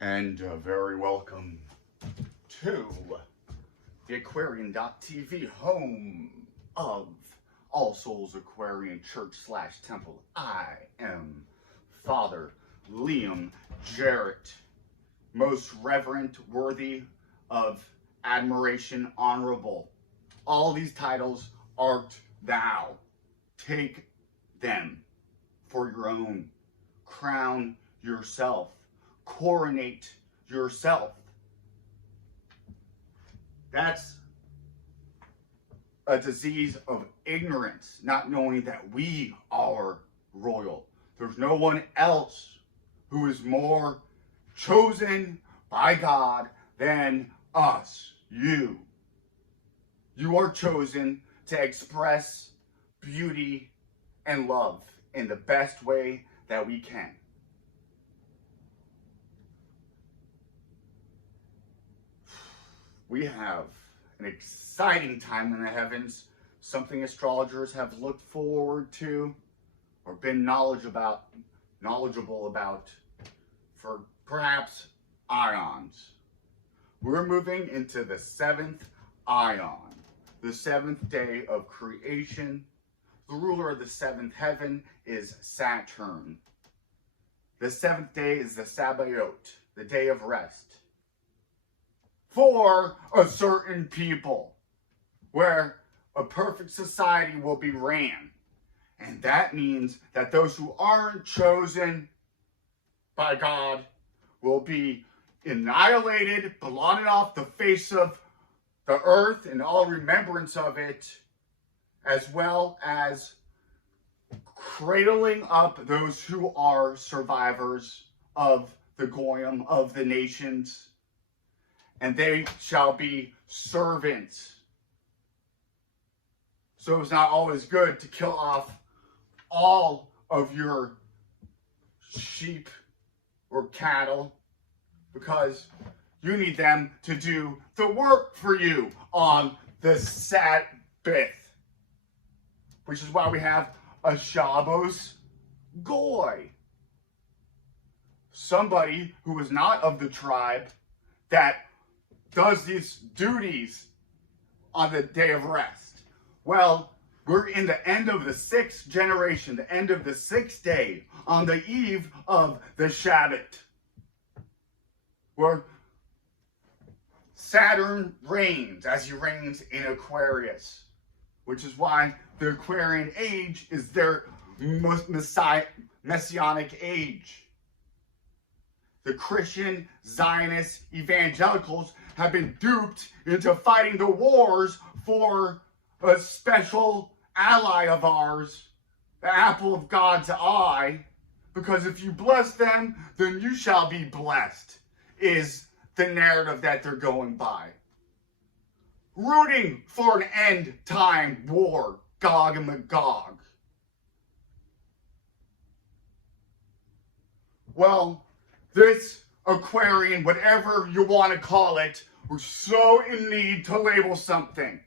And very welcome to the Aquarian.tv, home of All Souls Aquarian Church / Temple. I am Father Liam Jarrett, most reverent, worthy of admiration, honorable. All these titles art thou. Take them for your own. Crown yourself. Coronate yourself. That's a disease of ignorance, not knowing that we are royal. There's no one else who is more chosen by God than us, you. You are chosen to express beauty and love in the best way that we can. We have an exciting time in the heavens, something astrologers have looked forward to or been knowledgeable about for perhaps ions. We're moving into the 7th ion, the 7th day of creation. The ruler of the 7th heaven is Saturn. The 7th day is the Sabbath, the day of rest, for a certain people, where a perfect society will be ran. And that means that those who aren't chosen by God will be annihilated, blotted off the face of the earth and all remembrance of it, as well as cradling up those who are survivors of the Goyim, of the nations, and they shall be servants. So it's not always good to kill off all of your sheep or cattle, because you need them to do the work for you on the Sabbath, which is why we have a Shabbos Goy, somebody who is not of the tribe that does these duties on the day of rest. Well, we're in the end of the 6th generation, the end of the 6th day, on the eve of the Shabbat, where Saturn reigns as he reigns in Aquarius, which is why the Aquarian age is their Messianic age. The Christian, Zionist, evangelicals have been duped into fighting the wars for a special ally of ours, the apple of God's eye, because if you bless them, then you shall be blessed, is the narrative that they're going by. Rooting for an end time war, Gog and Magog. Well, this Aquarian, whatever you want to call it, we're so in need to label something.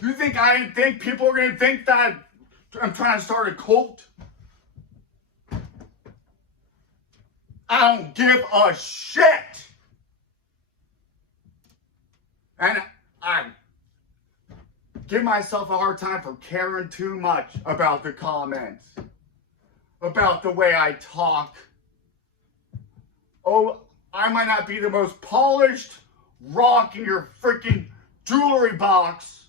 You think I didn't think people are going to think that I'm trying to start a cult? I don't give a shit. And I give myself a hard time for caring too much about the comments, about the way I talk. Oh, I might not be the most polished rock in your freaking jewelry box,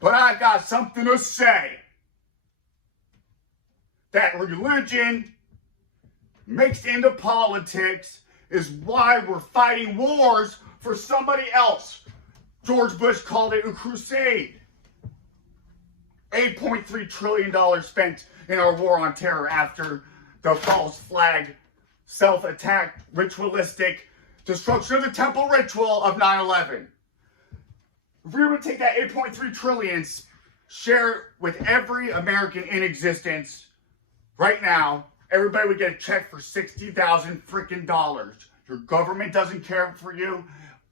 but I've got something to say. That religion mixed into politics is why we're fighting wars for somebody else. George Bush called it a crusade. $8.3 trillion spent in our war on terror after the false flag, self-attack, ritualistic destruction of the temple ritual of 9/11. If we were to take that 8.3 trillion, share it with every American in existence right now, everybody would get a check for $60,000 freaking dollars. Your government doesn't care for you.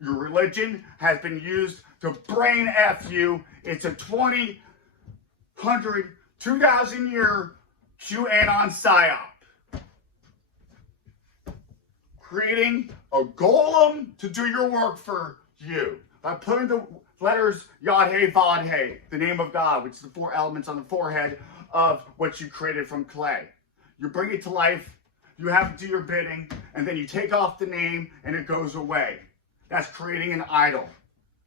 Your religion has been used to brain F you. It's a 2,000 year QAnon psyop. creating a golem to do your work for you. By putting the letters Yod He Vod He, the name of God, which is the 4 elements on the forehead of what you created from clay. You bring it to life, you have it do your bidding, and then you take off the name and it goes away. That's creating an idol,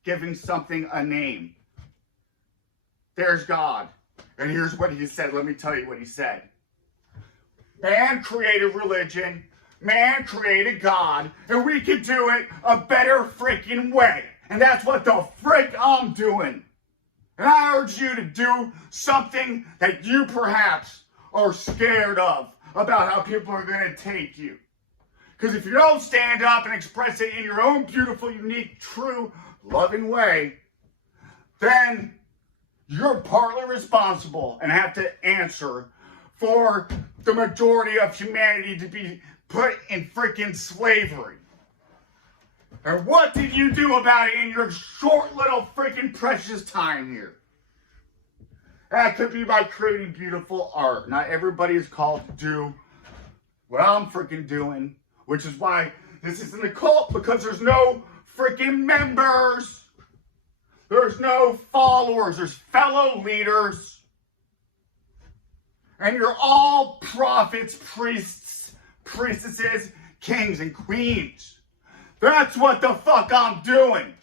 giving something a name. There's God. And here's what he said. Let me tell you what he said. Man created religion. Man created God. And we can do it a better freaking way. And that's what the frick I'm doing. And I urge you to do something that you perhaps are scared of about how people are going to take you. Because if you don't stand up and express it in your own beautiful, unique, true, loving way, then you're partly responsible and have to answer for the majority of humanity to be put in freaking slavery. And what did you do about it in your short little freaking precious time here? That could be by creating beautiful art. Not everybody is called to do what I'm freaking doing, which is why this isn't a cult, because there's no freaking members. There's no followers. There's fellow leaders. And you're all prophets, priests, priestesses, kings, and queens. That's what the fuck I'm doing.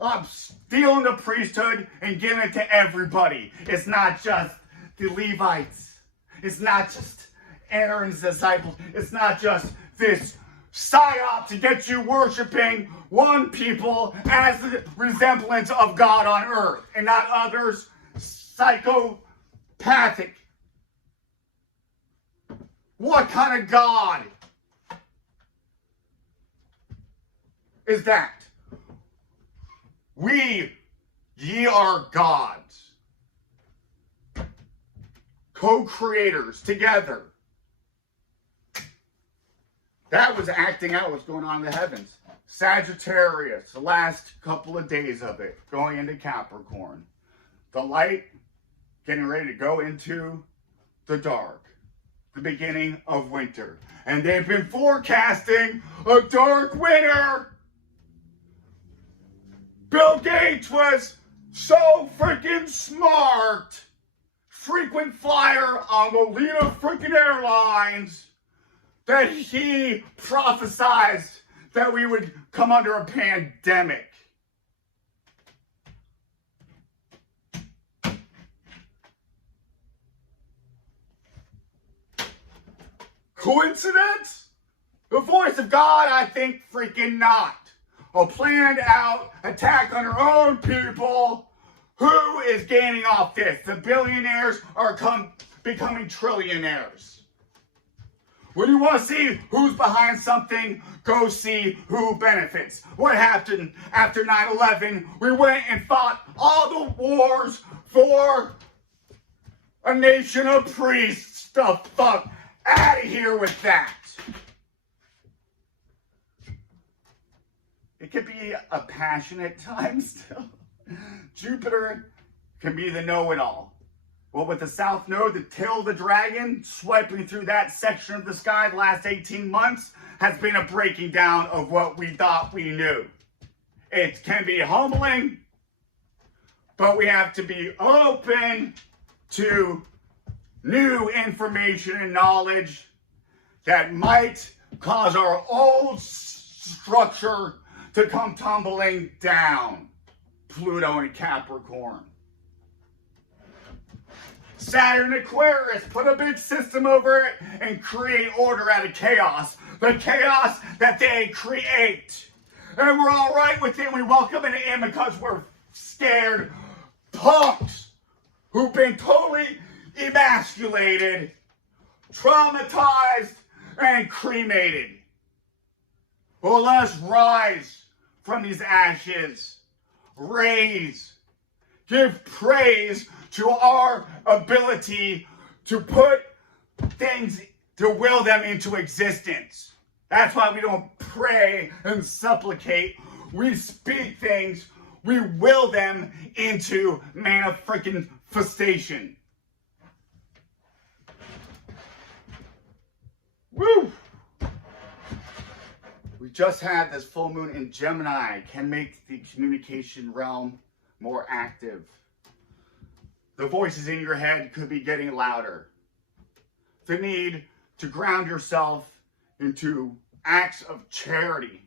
I'm stealing the priesthood and giving it to everybody. It's not just the Levites. It's not just Aaron's disciples. It's not just this psyop to get you worshiping one people as the resemblance of God on earth and not others psychopathic. What kind of God is that? Ye are gods, co-creators together. That was acting out what's going on in the heavens. Sagittarius, the last couple of days of it, going into Capricorn. The light getting ready to go into the dark. The beginning of winter. And they've been forecasting a dark winter. Bill Gates was so freaking smart. Frequent flyer on Lolita freaking Airlines, that he prophesied that we would come under a pandemic. Coincidence? The voice of God? I think freaking not. A planned out attack on our own people. Who is gaining off this? The billionaires are becoming trillionaires. When you want to see who's behind something, go see who benefits. What happened after 9/11? We went and fought all the wars for a nation of priests. The fuck out of here with that. It could be a passionate time still. Jupiter can be the know-it-all. Well, with the South Node, the tail of the dragon, swiping through that section of the sky the last 18 months, has been a breaking down of what we thought we knew. It can be humbling, but we have to be open to new information and knowledge that might cause our old structure to come tumbling down. Pluto and Capricorn. Saturn Aquarius, put a big system over it and create order out of chaos. The chaos that they create. And we're all right with it. We welcome it in because we're scared punks who've been totally emasculated, traumatized, and cremated. Well, let us rise from these ashes. Raise. Give praise to our ability to put things, to will them into existence. That's why we don't pray and supplicate. We speak things, we will them into manifestation. we just had this full moon in Gemini, can make the communication realm more active. The voices in your head could be getting louder. The need to ground yourself into acts of charity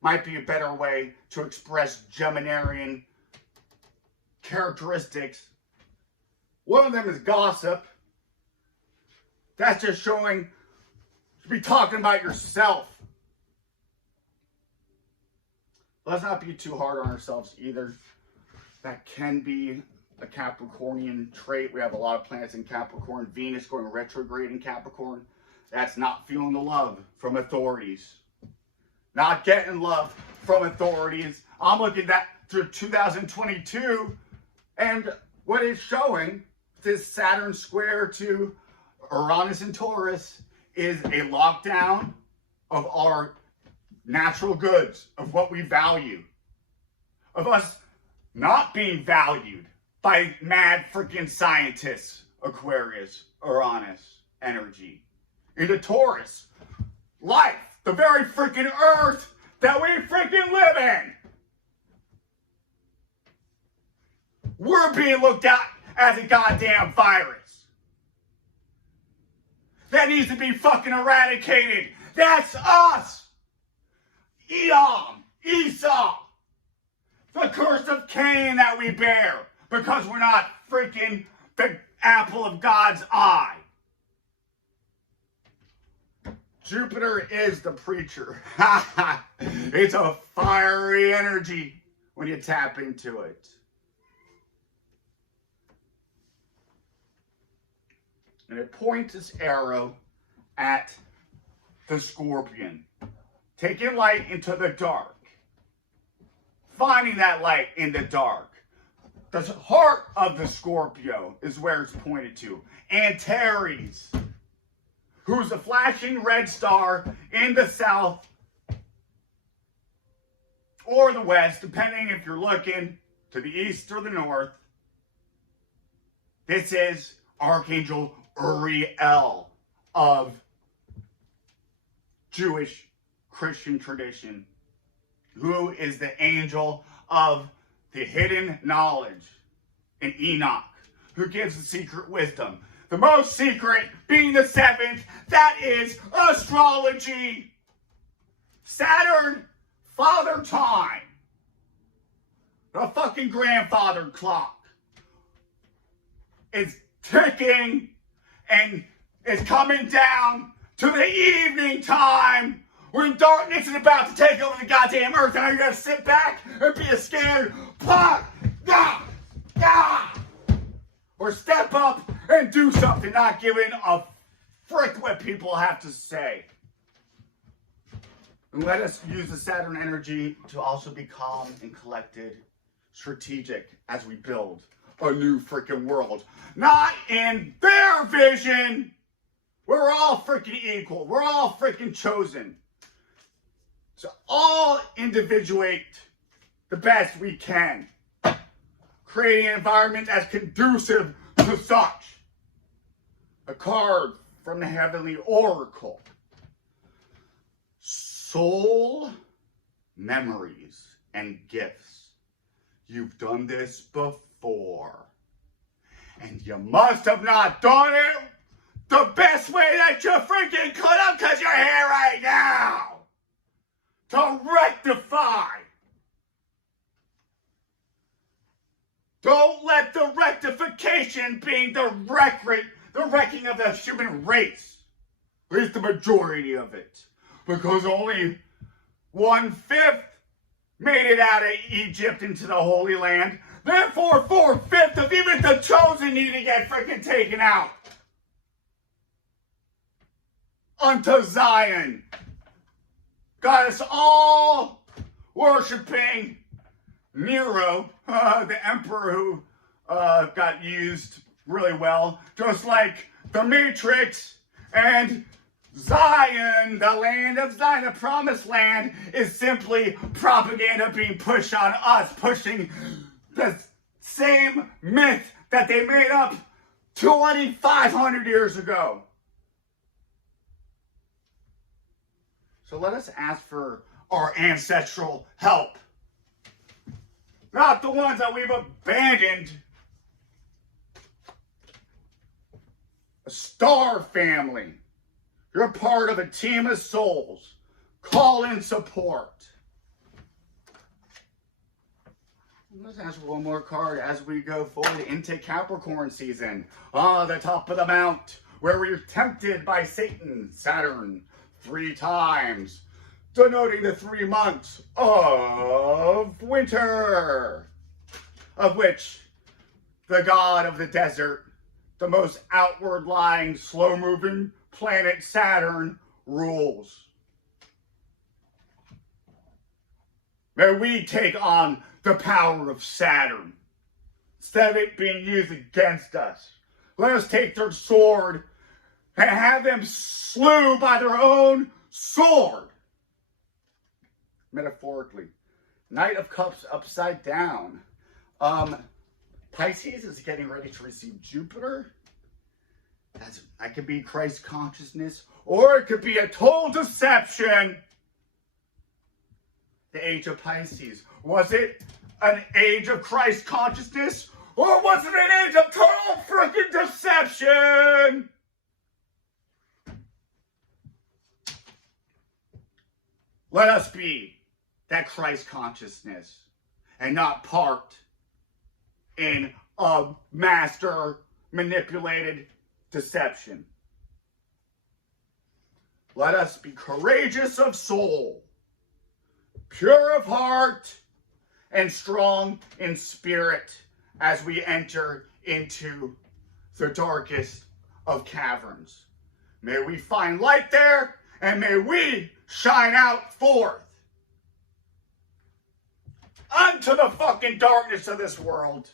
might be a better way to express Geminarian characteristics. One of them is gossip. That's just showing to be talking about yourself. Let's not be too hard on ourselves either. That can be a Capricornian trait. We have a lot of planets in Capricorn. Venus going retrograde in Capricorn. That's not feeling the love from authorities. Not getting love from authorities. I'm looking at through 2022, and what it's showing, this Saturn square to Uranus and Taurus, is a lockdown of our natural goods, of what we value, of us not being valued by mad freaking scientists. Aquarius, Uranus energy. Into Taurus, life, the very freaking earth that we freaking live in. We're being looked at as a goddamn virus that needs to be fucking eradicated. That's us. Edom, Esau, the curse of Cain that we bear because we're not freaking the apple of God's eye. Jupiter is the preacher. It's a fiery energy when you tap into it. And it points its arrow at the Scorpion. Taking light into the dark. Finding that light in the dark. The heart of the Scorpio is where it's pointed to. Antares, who's a flashing red star in the south or the west, depending if you're looking to the east or the north. This is Archangel Uriel of Jewish Christian tradition, who is the angel of the hidden knowledge in Enoch, who gives the secret wisdom. The most secret being the seventh, that is astrology. Saturn, father time. The fucking grandfather clock is ticking and is coming down to the evening time when darkness is about to take over the goddamn earth. And you're gonna sit back and be a scared fuck, or step up and do something, not giving a frick what people have to say. And let us use the Saturn energy to also be calm and collected, strategic as we build a new freaking world. Not in their vision. We're all freaking equal. We're all freaking chosen. So all individuate the best we can. Creating an environment that's conducive to such. A card from the Heavenly Oracle. Soul memories and gifts. You've done this before. And you must have not done it the best way that you freaking could have, because you're here right now to rectify. Don't let the rectification being the wrecking of the human race, at least the majority of it, because only 1/5 made it out of Egypt into the Holy Land. Therefore, 4/5 of even the chosen need to get freaking taken out unto Zion. Got us all worshiping Nero, the emperor who got used really well, just like the Matrix. And Zion, the land of Zion, the promised land, is simply propaganda being pushed on us, pushing the same myth that they made up 2,500 years ago. So let us ask for our ancestral help. Not the ones that we've abandoned. A star family. You're part of a team of souls. Call in support. Let's ask for one more card as we go forward into Capricorn season. The top of the mount, where we're tempted by Satan, Saturn, 3 times, denoting the 3 months of winter, of which the god of the desert, the most outward-lying, slow-moving planet Saturn, rules. May we take on the power of Saturn, instead of it being used against us. Let us take their sword and have them slew by their own sword. Metaphorically. Knight of Cups upside down. Pisces is getting ready to receive Jupiter. That could be Christ consciousness, or it could be a total deception. The age of Pisces. Was it an age of Christ consciousness, or was it an age of total freaking deception? Let us be that Christ consciousness and not parked in a master manipulated deception. Let us be courageous of soul, pure of heart, and strong in spirit as we enter into the darkest of caverns. May we find light there, and may we shine out forth unto the fucking darkness of this world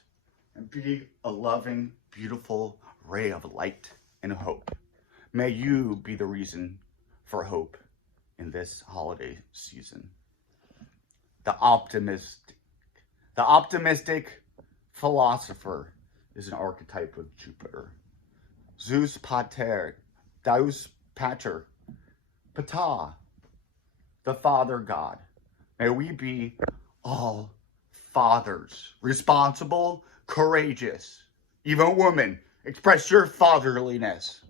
and be a loving, beautiful ray of light and hope. May you be the reason for hope in this holiday season. The optimistic philosopher is an archetype of Jupiter. Zeus Pater, Deus Pater, Ptah, the Father God. May we be all fathers, responsible, courageous. Even women, express your fatherliness.